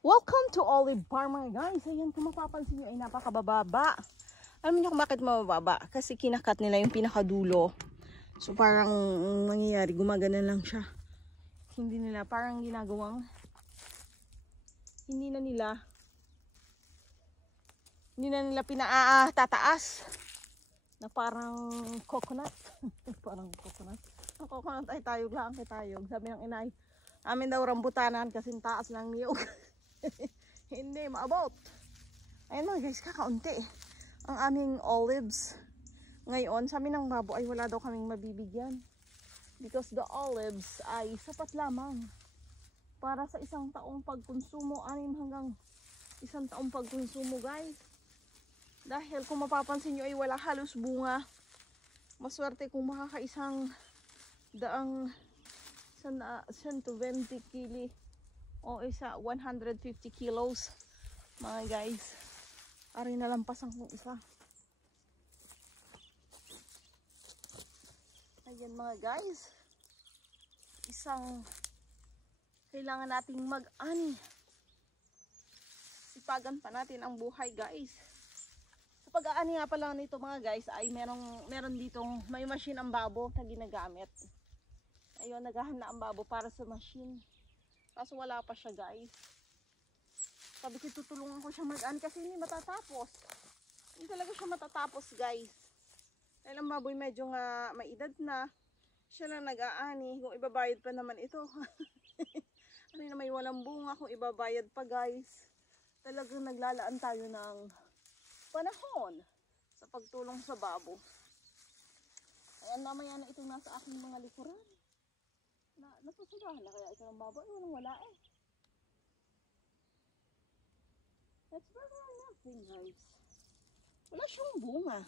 Welcome to Olive Farm mga guys. Ayan, kung mapapansin nyo ay napakabababa. Alam niyo kung bakit mababa? Kasi kinakat nila yung pinakadulo. So parang nangyayari, gumagana lang siya. Hindi nila, parang ginagawang, hindi na nila pinatataas. Na parang coconut. Parang coconut. Ang coconut ay tayog lang kay tayog. Sabi ng inay, amin daw rambutanan kasi taas lang niyog. Hindi maabot. Ayun mga guys, kakaunti ang aming olives. Ngayon, sabi ng babo ay wala daw kaming mabibigyan. Because the olives ay sapat lamang para sa isang taong pagkonsumo. 6 hanggang 1 taong pagkonsumo guys. Dahil kung mapapansin nyo ay wala halos bunga. Maswerte kung makakaisang daang 120 kili o isa 150 kilos mga guys. Ari nalampasan kong isa. Ayan mga guys, isang kailangan nating mag-ani. Sipagan pa natin ang buhay guys. Sa pag-aani nga pala nito mga guys ay meron ditong may machine ang babo na ginagamit. Ayun, naghahanap ang babo para sa machine. Kaso wala pa siya guys. Sabi ko tutulungan ko siya mag-ani kasi hindi matatapos. Hindi talaga siya matatapos guys. Dahil ang baboy medyo nga may edad na. Siya lang nag-aani. Kung ibabayad pa naman ito. Ano na may walang bunga kung ibabayad pa guys. Talagang naglalaan tayo ng panahon sa pagtulong sa babo. Ayan, mamaya na itong nasa aking mga likuran. Nasusudahan na kaya ito ng babo? Walang wala eh. That's very nothing guys. Wala siyang bunga.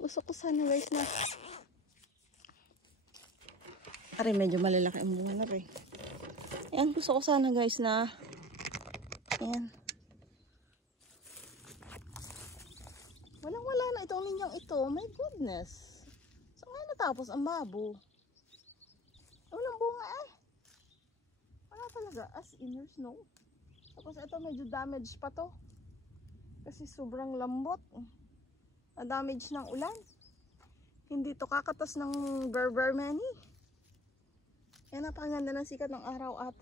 Gusto ko sana guys na aray, medyo malalaki ang bunga na rin. Ayan, gusto ko sana guys na ayan. Walang wala na itong linyang ito. My goodness. So ngayon natapos ang babo. Walang bunga eh. Wala talaga. As in there's no. Tapos ito medyo damage pa to. Kasi sobrang lambot. Na-damage ng ulan. Hindi to kakatas ng Berber Mani. Yan, napakaganda ng sikat ng araw at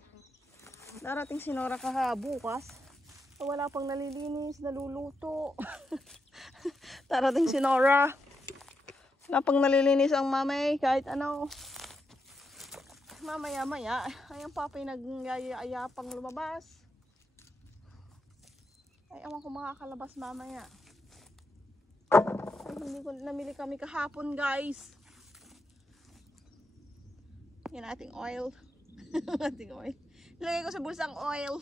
darating si Nora bukas. So, wala pang nalilinis, naluluto. Darating si Nora. Wala pang nalilinis ang mamay kahit ano. Mamaya-maya, ay ang papay nagyayayapang lumabas. Ay, awan ko makakalabas mamaya. Ay, hindi ko namili kami kahapon guys. Yan ating oil. Ating oil. Ilagay ko sa bulsang oil.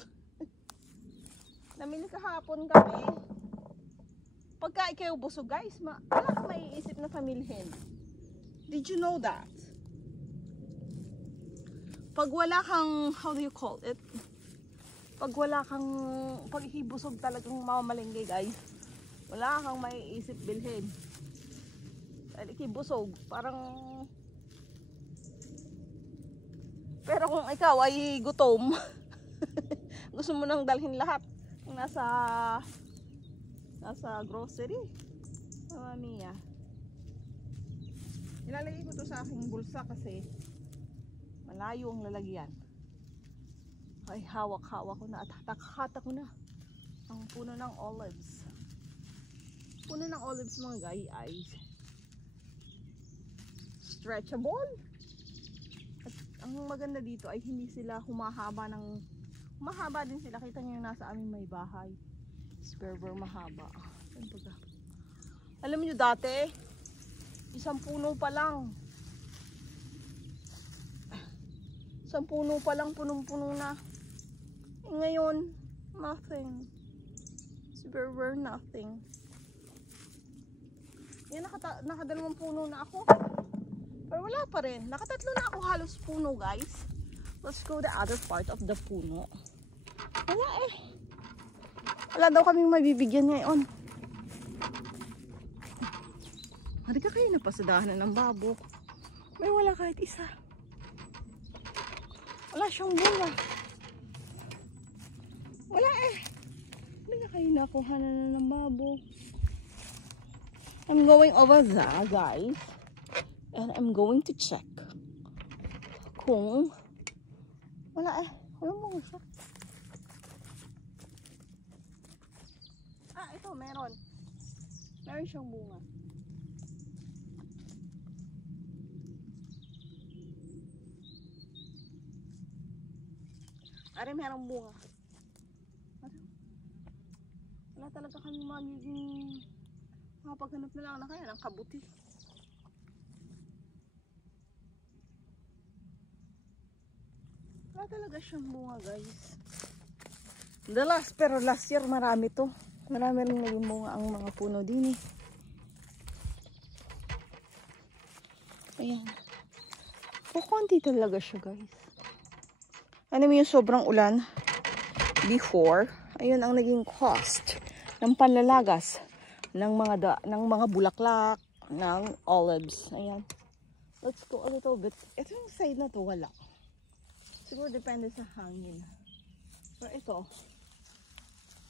Namili kahapon kami. Pagka ikaw busog guys, wala kang maiisip na pamilhin. Did you know that? Pag wala kang, how do you call it? Pag wala kang, pag ibusog talagang mamamalingge guys, wala kang maiisip bilhin. Dahil ikibusog, parang, pero kung ikaw ay gutom, gusto mo nang dalhin lahat ng nasa grocery. Mamma mia. Ilalagay ko to sa aking bulsa kasi malayo ang lalagyan. Ay, hawak-hawak ko na at hatak-hatak ko na ang puno ng olives. Puno ng olives mga guys ay stretchable. At ang maganda dito ay hindi sila humahaba din sila. Kita nyo yung nasa aming may bahay. Berber mahaba. Alam niyo dati, isang puno pa lang. Isang puno pa lang, punong-puno na. E ngayon, nothing. Berber nothing. Yan, nakadalawang puno na ako. Pero wala pa rin. Nakatatlo na ako halos puno guys. Let's go the other part of the puno. Wala eh. Wala daw kaming mabibigyan ngayon. Halika kayo na pa sa dahanan ng babo. May wala kahit isa. Wala siyang bunga. Wala eh. Hindi kayo nakuha na ng babo. I'm going over there, guys. And I'm going to check kung wala eh. Wala mo siya. Ah, ito, meron. Meron siyang bunga. Ari, merong bunga. Wala talaga kami magiging makapaghanap na lang na kaya ng kabuti. Wala talaga siyang bunga, guys. Pero last year marami to. Marami rin naging bunga ang mga puno din eh. Ayan. Kukunti talaga siya, guys. Ano mo yung sobrang ulan? Before, ayun ang naging cost ng panlalagas ng mga bulaklak, ng olives. Ayan. Let's go a little bit. Ito yung side na to, wala. Siguro depende sa hangin. Pero ito,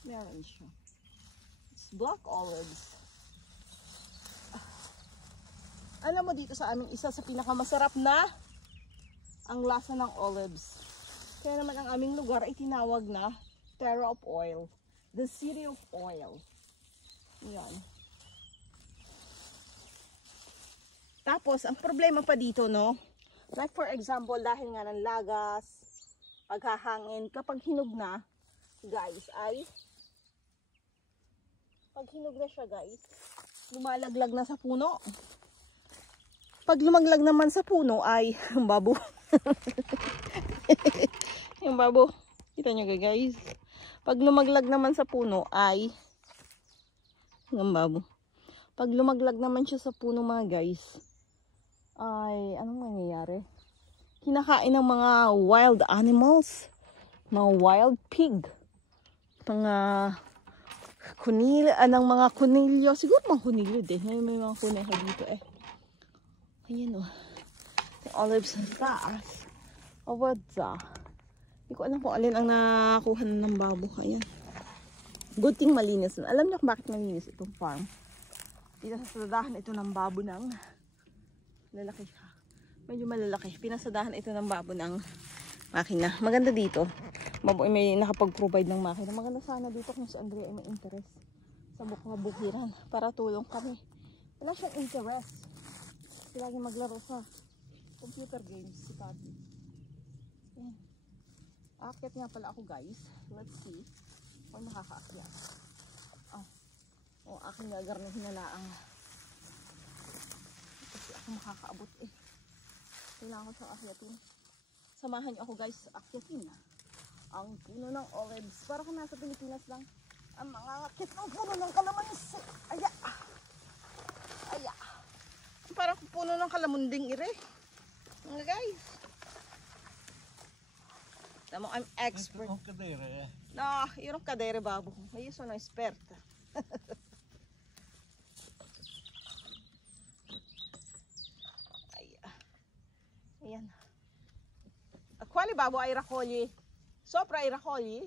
meron siya. It's black olives. Alam mo dito sa amin, isa sa pinakamasarap na ang lasa ng olives. Kaya naman ang aming lugar ay tinawag na Terra of Oil. The City of Oil. Yan. Tapos, ang problema pa dito, no? Like for example, dahil nga ng lagas, paghahangin, kapag hinog na, guys, ay pag hinog na siya, guys, lumalaglag na sa puno. Pag lumaglag naman sa puno ay yung babo. Yung babo. Kita nyo guys. Pag lumaglag naman sa puno ay yung babo. Pag lumaglag naman siya sa puno mga guys ay anong mangyayari? Kinakain ng mga wild animals. Mga wild pig. Mga ng mga kunilyo. Siguro mga kunilyo din. May mga kunilyo dito eh. Ayan o. Yung olives sa taas. O wadza. Hindi ko alam kung alin ang nakuha ng babo. Ayan. Good thing malinis. Alam niyo kung bakit malinis itong farm. Pinasadahan ito ng babo ng lalaki siya. Medyo malalaki. Pinasadahan ito ng babo ng makina. Maganda dito. Babo ay may nakapag-provide ng makina. Maganda sana dito kung si Andrea ay may interest sa bukiran para tulong kami. Wala siyang interest. Lagi maglaro sa computer games si Papi. Ayan. Aakyat nga pala ako guys. Let's see kung nakakaakyat. Aking gagarnihin na laang. Kasi ako makakaabot eh. Kailangan ko siyang akyatin. Samahan niyo ako guys akyatin ang puno ng olives. Para kung nasa Pilipinas lang ang mga akyat ng puno ng kalamansi. Aya! Aya! Parang puno ng kalamunding ire. Mga guys. Tamo, I'm expert. Não cadeira, é? No, eu não cadeira, babo. Mas eu não esperta. Ayan. Quale babo ai raccogli? Sopra ai raccogli?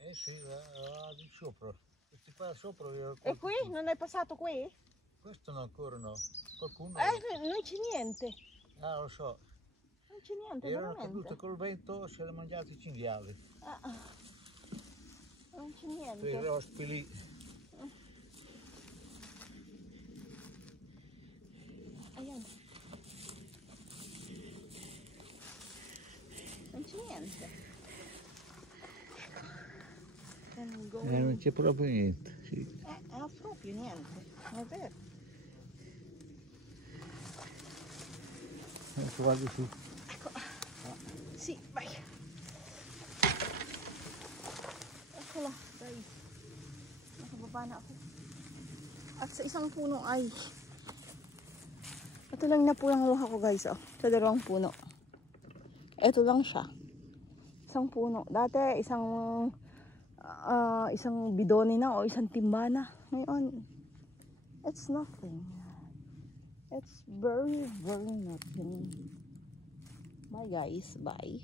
Eh sì, di sopra. Questi qua sopra. E qui? Non hai passato qui? Questo no, ancora no. Qualcuno. Non c'è niente. Ah, lo so. Non c'è niente, Erano veramente. cadute col vento, se le mangiate i cinghiali. Non c'è niente. Per i rospi lì. Ayan. Non c'è niente. Non c'è proprio niente. Sì. Proprio niente. Non è vero. Guardi su. Ecco. Sì, vai. Eccola, guys. Nakababa na ako. At sa isang puno ay ito lang na po yung luha ko guys. Oh. Sa dalawang puno. Ito lang siya. Isang puno. Dati isang bidoni na o isang timba na. Ngayon, it's nothing. It's very, very nothing. Bye guys. Bye.